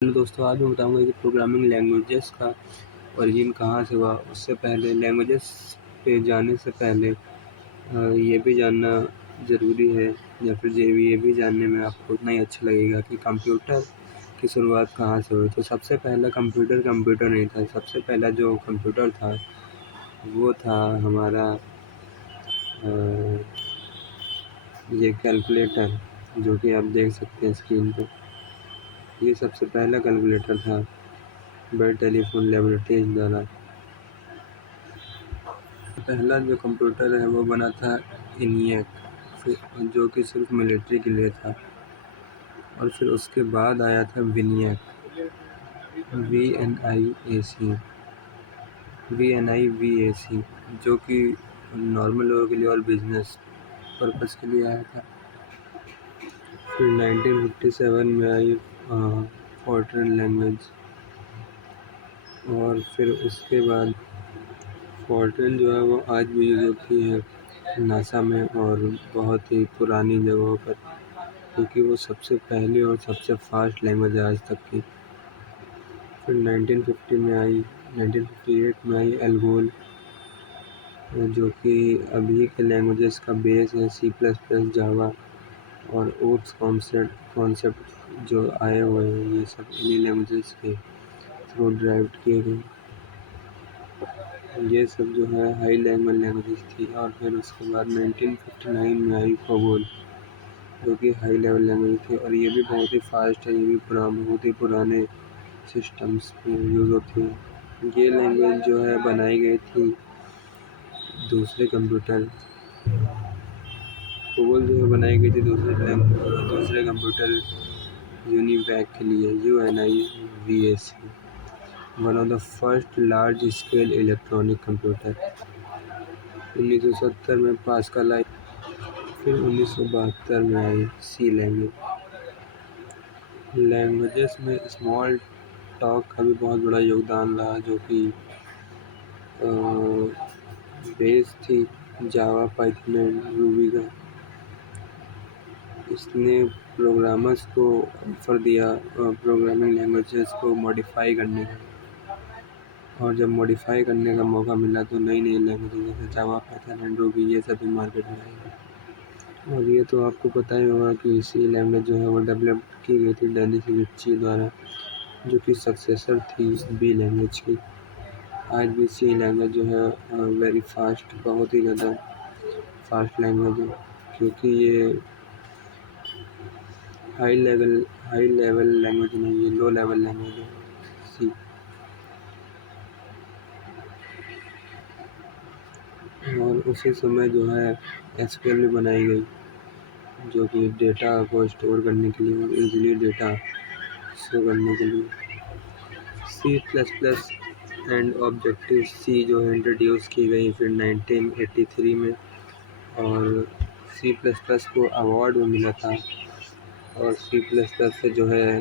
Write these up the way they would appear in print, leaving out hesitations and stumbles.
Hello दोस्तों, आज मैं बताऊंगा कि प्रोग्रामिंग लैंग्वेजेस का ओरिजिन कहाँ से हुआ। उससे पहले लैंग्वेजेस पे जाने से पहले ये भी जानना ज़रूरी है, या फिर ये भी जानने में आपको उतना ही अच्छा लगेगा कि कंप्यूटर की शुरुआत कहाँ से हुई। तो सबसे पहला कंप्यूटर नहीं था। सबसे पहला जो कंप्यूटर था वो था हमारा ये कैलकुलेटर, जो कि आप देख सकते हैं स्क्रीन पर। ये सबसे पहला कैलकुलेटर था बेल टेलीफोन लेबोरेटरीज द्वारा। पहला जो कंप्यूटर है वो बना था ENIAC, जो कि सिर्फ मिलिट्री के लिए था। और फिर उसके बाद आया था VNIAC, जो कि नॉर्मल लोगों के लिए और बिजनेस पर्पज़ के लिए आया था। फिर 1957 में आई फॉर्ट्रन लैंग्वेज, और फिर उसके बाद फॉर्ट्रन जो है वो आज भी यूज़ होती है नासा में और बहुत ही पुरानी जगहों पर, क्योंकि वो सबसे पहली और सबसे फास्ट लैंग्वेज है आज तक की। फिर 1958 में आई एल्गोल, जो कि अभी के लैंग्वेजेस का बेस है C++, जावा और ओप्स कॉन्सेप्ट जो आए हुए हैं, ये सब इन्हीं लैंग्वेजेस के थ्रू ड्राइव किए गए। ये सब जो है हाई लेवल लैंग्वेजेस थी। और फिर उसके बाद 1959 में आई कोबोल, जो कि हाई लेवल लैंग्वेज थी, और ये भी बहुत ही फास्ट है। ये भी बहुत ही पुराने सिस्टम्स में यूज़ होती है। ये लैंग्वेज जो है बनाई गई थी दूसरे कंप्यूटर कोबोल जो है बनाई गई थी दूसरे कंप्यूटर यूनिवैक के लिए, UNIVAC, one of the first large scale electronic computer. 1970 में पास्कल आई। फिर 1972 में आई C लैंग्वेज। लैंग्वेजेस में स्मॉल टॉक का भी बहुत बड़ा योगदान रहा, जो कि बेस थी जावा, पाइथन एंड रूबी का। इसने प्रोग्रामर्स को ऑफर दिया प्रोग्रामिंग लैंग्वेजेस को मॉडिफाई करने का, और जब मॉडिफाई करने का मौका मिला तो नई लैंग्वेजेस जैसे जावा, पाइथन एंड रूबी ये सभी मार्केट में आई। और ये तो आपको पता ही होगा कि C लैंग्वेज जो है वो डेवलप की गई थी डेनिस रिच्ची द्वारा, जो कि सक्सेसर थी B लैंग्वेज की। आज भी C लैंग्वेज जो है वेरी फास्ट, बहुत ही ज़्यादा फास्ट लैंग्वेज है, क्योंकि ये हाई लेवल लैंग्वेज नहीं है, लो लेवल लैंग्वेज है C। और उसी समय जो है SQL भी बनाई गई, जो कि डेटा को स्टोर करने के लिए और इजीली डेटा स्टोर करने के लिए। C++ एंड ऑब्जेक्टिव C जो है इंट्रोड्यूस की गई फिर 1983 में, और C++ को अवार्ड भी मिला था। और C++ से जो है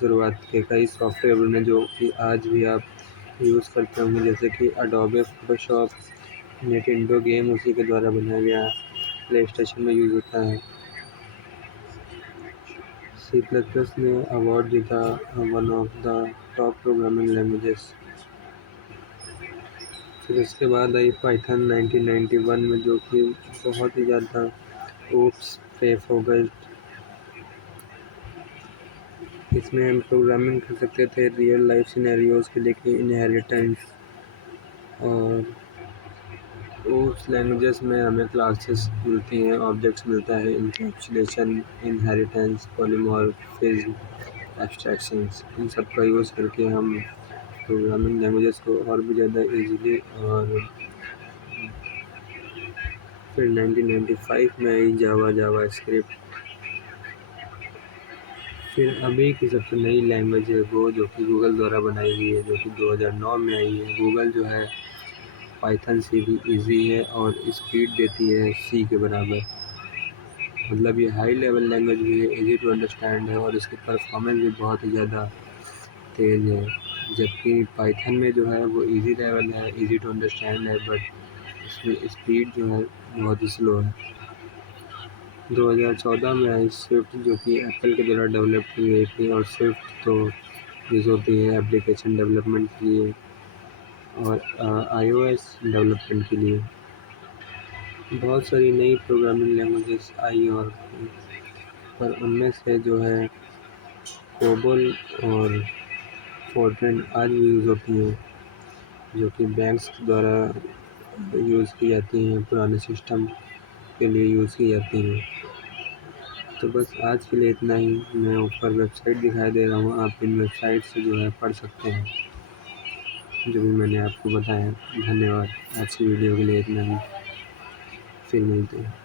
शुरुआत के कई सॉफ्टवेयर बने, जो कि आज भी आप यूज़ करते होंगे, जैसे कि अडोबे फोटोशॉप, निंटेंडो गेम उसी के द्वारा बनाया गया, प्ले स्टेशन में यूज़ होता है। C++ ने अवार्ड जीता one of the top programming languages. फिर उसके बाद आई पाइथन 1991 में, जो कि बहुत ही ज़्यादा ओप्स पे फोकस्ड। इसमें हम प्रोग्रामिंग कर सकते थे रियल लाइफ सिनेरियोज़ के लिए, कि इनहेरिटेंस, और ओप्स लैंग्वेजेस में हमें क्लासेस मिलती हैं, ऑब्जेक्ट्स मिलता है, इंकैप्सुलेशन, इनहेरिटेंस, पॉलीमॉर्फिज्म, एब्स्ट्रैक्शंस, इन सब का यूज़ करके हम प्रोग्रामिंग लैंग्वेजेस को और भी ज़्यादा ईजीली। और फिर 1995 में आई जावा स्क्रिप्ट। फिर अभी की सबसे नई लैंग्वेज है वो, जो कि गूगल द्वारा बनाई गई है, जो कि 2009 में आई है। गूगल जो है पाइथन से भी इजी है और स्पीड देती है C के बराबर। मतलब ये हाई लेवल लैंग्वेज भी है, इजी टू अंडरस्टैंड है, और इसकी परफॉर्मेंस भी बहुत ही ज़्यादा तेज़ है। जबकि पाइथन में जो है वो इजी लेवल है, इजी टू अंडरस्टैंड है, बट इसमें स्पीड जो है बहुत ही स्लो है। 2014 में आई स्विफ्ट, जो कि एप्पल के द्वारा डेवलप की गई थी। और स्विफ्ट तो यूज़ होती है एप्लीकेशन डेवलपमेंट के लिए और iOS डेवलपमेंट के लिए। बहुत सारी नई प्रोग्रामिंग लैंग्वेजेस आई और गई, पर उनमें से जो है कोबोल और फोर्ट्रैन आज भी यूज़ होती हैं, जो कि बैंक्स द्वारा यूज़ की जाती हैं, पुराने सिस्टम के लिए यूज़ की जाती हैं। तो बस आज के लिए इतना ही। मैं ऊपर वेबसाइट दिखाई दे रहा हूँ, आप इन वेबसाइट से जो है पढ़ सकते हैं जो भी मैंने आपको बताया। धन्यवाद। आज की वीडियो के लिए इतना ही। फिर मिलते हैं।